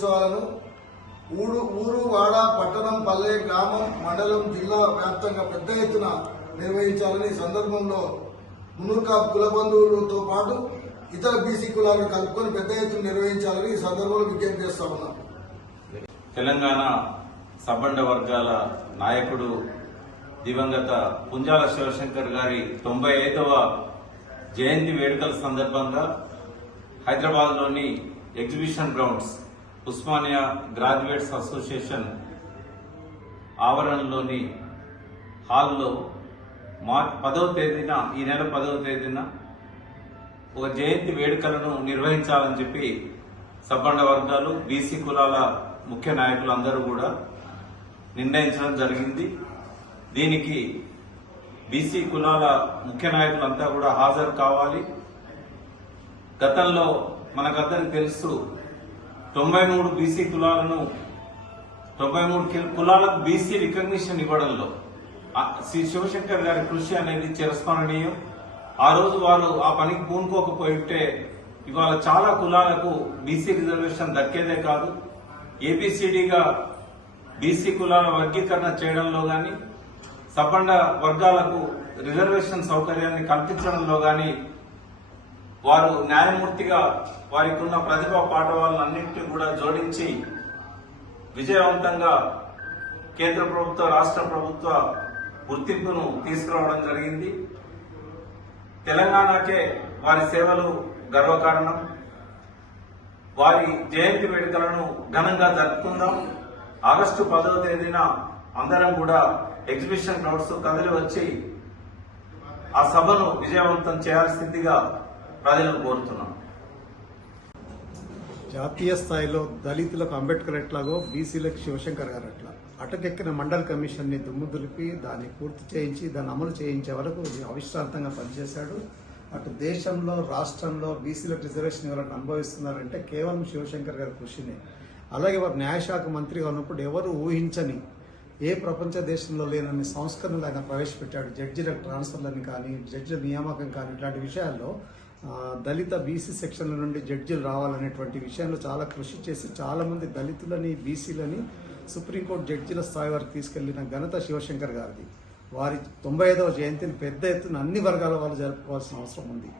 దినోత్సవాలను ఊరు ఊరు వాడ పట్టణం పల్లె గ్రామం మండలం జిల్లా వ్యాప్తంగా పెద్ద ఎత్తున నిర్వహించాలని సందర్భంలో మునుర్కా కుల బంధువులతో పాటు ఇతర బీసీ కులాలను కలుపుకొని పెద్ద ఎత్తున నిర్వహించాలని ఈ సందర్భంలో విజ్ఞప్తి చేస్తా ఉన్నాం. తెలంగాణ సబ్బండ వర్గాల నాయకుడు దివంగత పుంజాల శివశంకర్ గారి తొంభై ఐదవ జయంతి వేడుకల సందర్భంగా హైదరాబాద్లోని exhibition grounds Osmania graduates association ఆవరణలోని హాల్లో మార్చ్ పదవ తేదీన ఈ నెల పదవ తేదీన ఒక జయంతి వేడుకలను నిర్వహించాలని చెప్పి సబ్బండ వర్గాలు బీసీ కులాల ముఖ్య నాయకులు అందరూ కూడా నిర్ణయించడం జరిగింది. దీనికి బీసీ కులాల ముఖ్య నాయకులంతా కూడా హాజరు కావాలి. గతంలో మనకందరికి తెలుసు తొంభై మూడు బీసీ కులాలను తొంభై మూడు కులాలకు బీసీ రికగ్నిషన్ ఇవ్వడంలో శ్రీ శివశంకర్ గారి కృషి అనేది చిరస్మరణీయం. ఆ రోజు వారు ఆ పనికి పూనుకోకపోయింటే ఇవాళ చాలా కులాలకు బీసీ రిజర్వేషన్ దక్కేదే కాదు. ఏపీసీడీగా బీసీ కులాల వర్గీకరణ చేయడంలో కానీ సబ్బండ వర్గాలకు రిజర్వేషన్ సౌకర్యాన్ని కల్పించడంలో కానీ వారు న్యాయమూర్తిగా వారికి ఉన్న ప్రతిభా పాఠవాలన్నింటినీ కూడా జోడించి విజయవంతంగా కేంద్ర ప్రభుత్వ రాష్ట్ర ప్రభుత్వ గుర్తింపును తీసుకురావడం జరిగింది. తెలంగాణకే వారి సేవలు గర్వకారణం. వారి జయంతి వేడుకలను ఘనంగా జరుపుకుందాం. ఆగస్టు పదవ తేదీన అందరం కూడా ఎగ్జిబిషన్ గ్రౌండ్స్ కదిలి వచ్చి ఆ సభను విజయవంతం చేయాల్సిందిగా ప్రజలను కోరుతున్నాం. జాతీయ స్థాయిలో దళితులకు అంబేద్కర్ ఎట్లాగో బీసీలకు శివశంకర్ గారు అట్లా అటకెక్కిన మండల్ కమిషన్ని దుమ్ము దులిపి దాన్ని పూర్తి చేయించి దాన్ని అమలు చేయించే వరకు అవిశ్రాంతంగా పనిచేశాడు. అటు దేశంలో రాష్ట్రంలో బీసీలకు రిజర్వేషన్ ఎవరైనా అనుభవిస్తున్నారంటే కేవలం శివశంకర్ గారి కృషినే. అలాగే వారు న్యాయశాఖ మంత్రిగా ఉన్నప్పుడు ఎవరు ఊహించని ఏ ప్రపంచ దేశంలో లేనన్ని సంస్కరణలు ఆయన ప్రవేశపెట్టాడు. జడ్జిలకు ట్రాన్స్ఫర్లని కానీ జడ్జిల నియామకం కానీ ఇట్లాంటి విషయాల్లో దళిత బీసీ సెక్షన్ల నుండి జడ్జిలు రావాలనేటువంటి విషయంలో చాలా కృషి చేసి చాలామంది దళితులని బీసీలని సుప్రీంకోర్టు జడ్జిల స్థాయి వరకు తీసుకెళ్ళిన ఘనత శివశంకర్ గారిది. వారి తొంభై ఐదవ జయంతిని పెద్ద ఎత్తున అన్ని వర్గాల వాళ్ళు జరుపుకోవాల్సిన అవసరం ఉంది.